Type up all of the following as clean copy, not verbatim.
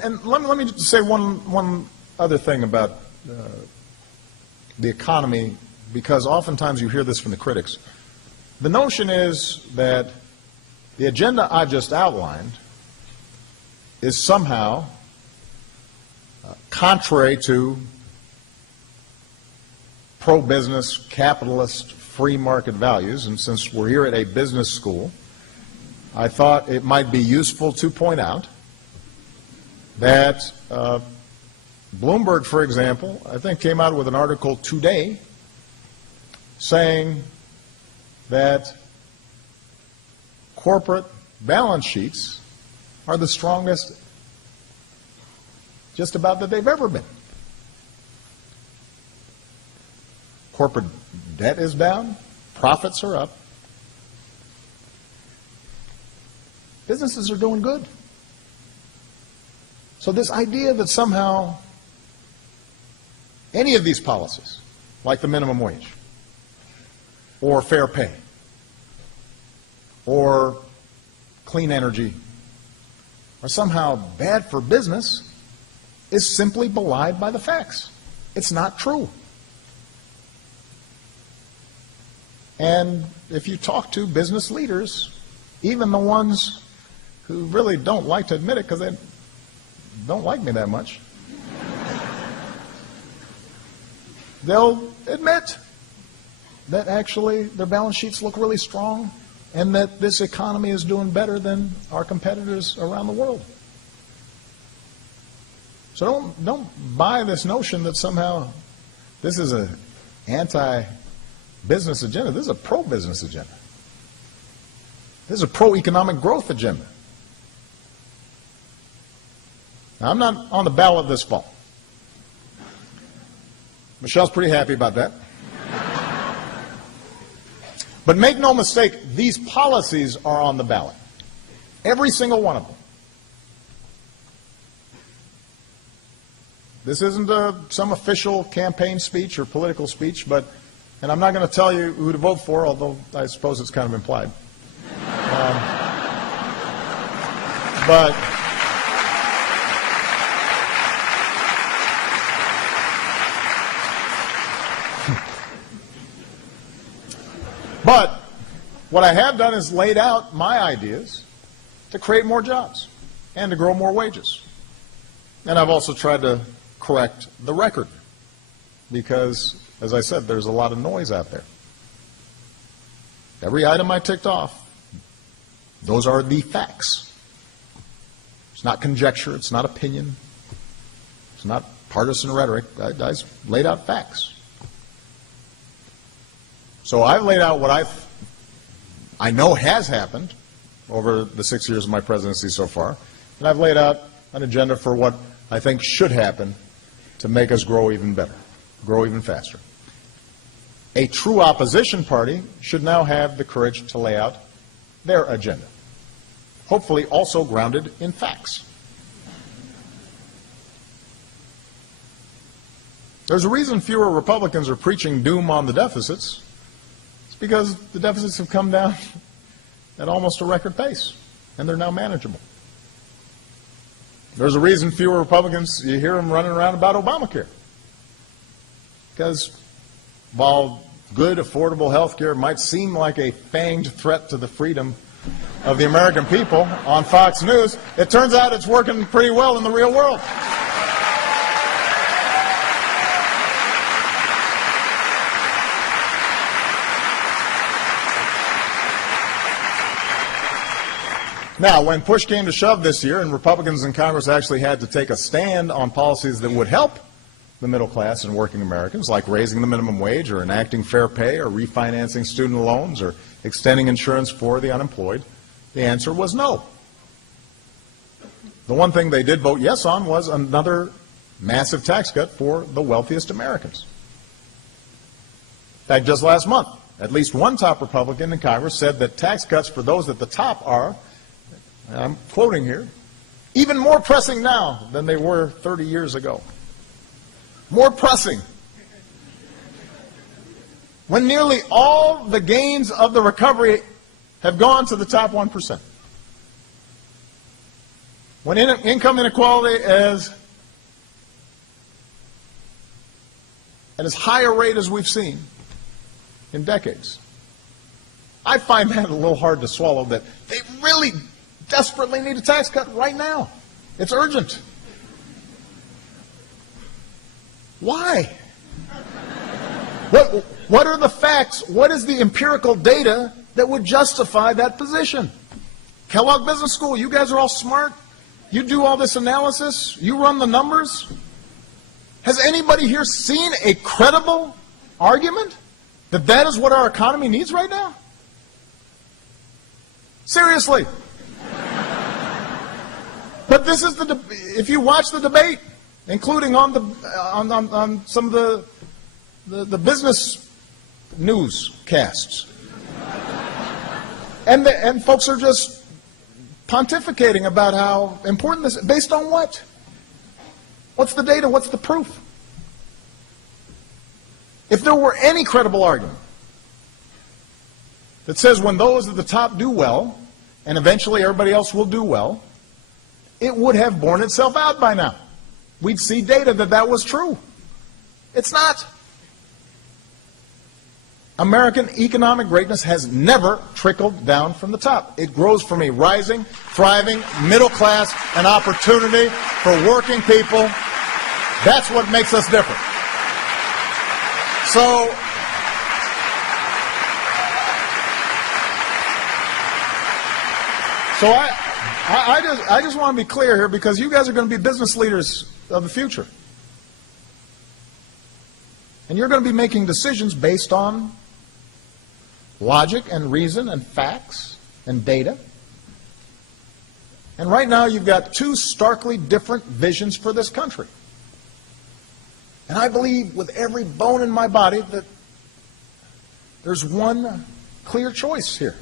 And let me just say one other thing about the economy, because oftentimes you hear this from the critics. The notion is that the agenda I've just outlined is somehow contrary to pro-business, capitalist, free market values. And since we're here at a business school, I thought it might be useful to point out that Bloomberg, for example, I think came out with an article today saying that corporate balance sheets are the strongest just about that they've ever been. Corporate debt is down, profits are up, businesses are doing good. So this idea that somehow any of these policies, like the minimum wage, or fair pay, or clean energy, are somehow bad for business, is simply belied by the facts. It's not true. And if you talk to business leaders, even the ones who really don't like to admit it because they don't like me that much, they'll admit that actually their balance sheets look really strong and that this economy is doing better than our competitors around the world. So don't buy this notion that somehow this is an anti-business agenda. This is a pro-business agenda. This is a pro-economic growth agenda. Now, I'm not on the ballot this fall. Michelle's pretty happy about that. But make no mistake, these policies are on the ballot. Every single one of them. This isn't some official campaign speech or political speech, and I'm not going to tell you who to vote for, although I suppose it's kind of implied. But what I have done is laid out my ideas to create more jobs and to grow more wages. And I've also tried to correct the record because, as I said, there's a lot of noise out there. Every item I ticked off, those are the facts. It's not conjecture, it's not opinion, it's not partisan rhetoric. I laid out facts. So I've laid out what I know has happened over the 6 years of my presidency so far, and I've laid out an agenda for what I think should happen to make us grow even better, grow even faster. A true opposition party should now have the courage to lay out their agenda, hopefully also grounded in facts. There's a reason fewer Republicans are preaching doom on the deficits. It's because the deficits have come down at almost a record pace, and they're now manageable. There's a reason fewer Republicans, you hear them running around about Obamacare. Because while good, affordable health care might seem like a fanged threat to the freedom of the American people on Fox News, it turns out it's working pretty well in the real world. Now, when push came to shove this year and Republicans in Congress actually had to take a stand on policies that would help the middle class and working Americans, like raising the minimum wage or enacting fair pay or refinancing student loans or extending insurance for the unemployed, the answer was no. The one thing they did vote yes on was another massive tax cut for the wealthiest Americans. In fact, just last month, at least one top Republican in Congress said that tax cuts for those at the top are, I'm quoting here, even more pressing now than they were 30 years ago. More pressing. When nearly all the gains of the recovery have gone to the top 1%. when income inequality is at as high a rate as we've seen in decades, I find that a little hard to swallow, that they really desperately need a tax cut right now. It's urgent. Why? What are the facts? What is the empirical data that would justify that position? Kellogg Business School, you guys are all smart. You do all this analysis. You run the numbers. Has anybody here seen a credible argument that that is what our economy needs right now? Seriously. But this is if you watch the debate, including on some of the business newscasts, and folks are just pontificating about how important this is. Based on what? What's the data? What's the proof? If there were any credible argument that says when those at the top do well, and eventually everybody else will do well, it would have borne itself out by now. We'd see data that that was true. It's not. American economic greatness has never trickled down from the top. It grows from a rising, thriving middle class and opportunity for working people. That's what makes us different. So, I just want to be clear here, because you guys are going to be business leaders of the future. And you're going to be making decisions based on logic and reason and facts and data. And right now you've got two starkly different visions for this country. And I believe with every bone in my body that there's one clear choice here,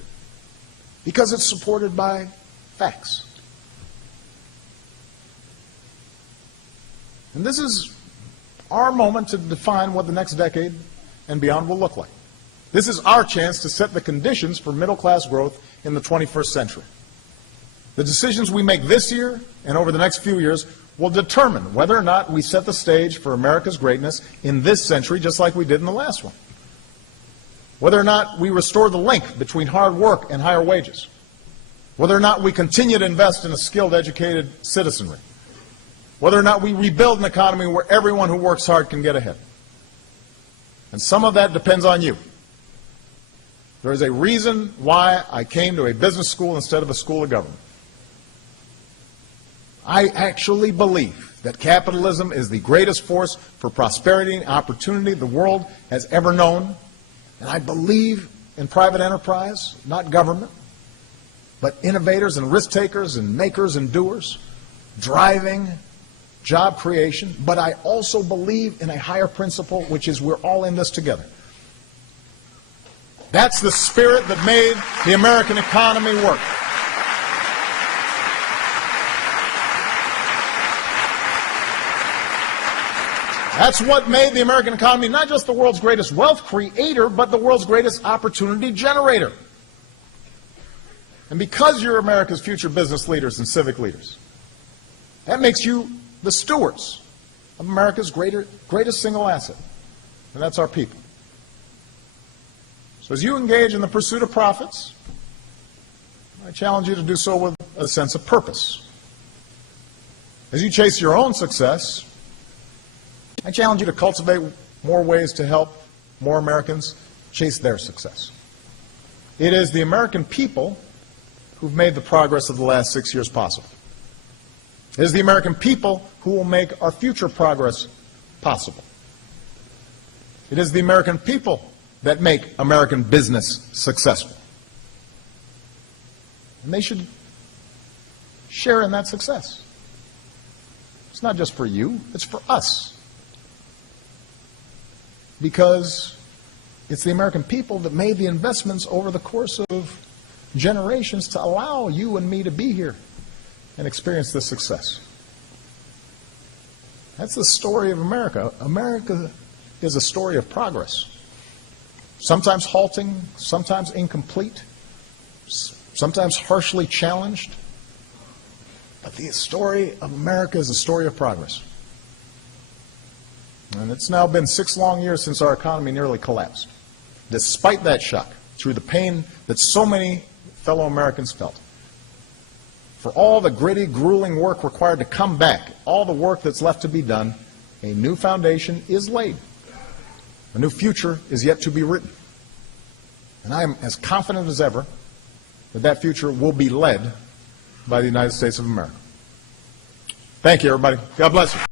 because it's supported by facts. And this is our moment to define what the next decade and beyond will look like. This is our chance to set the conditions for middle-class growth in the 21st century. The decisions we make this year and over the next few years will determine whether or not we set the stage for America's greatness in this century, just like we did in the last one. Whether or not we restore the link between hard work and higher wages. Whether or not we continue to invest in a skilled, educated citizenry. Whether or not we rebuild an economy where everyone who works hard can get ahead. And some of that depends on you. There is a reason why I came to a business school instead of a school of government. I actually believe that capitalism is the greatest force for prosperity and opportunity the world has ever known. And I believe in private enterprise, not government, but innovators and risk takers and makers and doers, driving job creation. But I also believe in a higher principle, which is we're all in this together. That's the spirit that made the American economy work. That's what made the American economy not just the world's greatest wealth creator, but the world's greatest opportunity generator. And because you're America's future business leaders and civic leaders, that makes you the stewards of America's greatest single asset, and that's our people. So as you engage in the pursuit of profits, I challenge you to do so with a sense of purpose. As you chase your own success, I challenge you to cultivate more ways to help more Americans chase their success. It is the American people who've made the progress of the last 6 years possible. It is the American people who will make our future progress possible. It is the American people that make American business successful. And they should share in that success. It's not just for you, it's for us. Because it's the American people that made the investments over the course of generations to allow you and me to be here and experience this success. That's the story of America. America is a story of progress. Sometimes halting, sometimes incomplete, sometimes harshly challenged. But the story of America is a story of progress. And it's now been 6 long years since our economy nearly collapsed. Despite that shock, through the pain that so many fellow Americans felt, for all the gritty, grueling work required to come back, all the work that's left to be done, a new foundation is laid. A new future is yet to be written. And I am as confident as ever that that future will be led by the United States of America. Thank you, everybody. God bless you.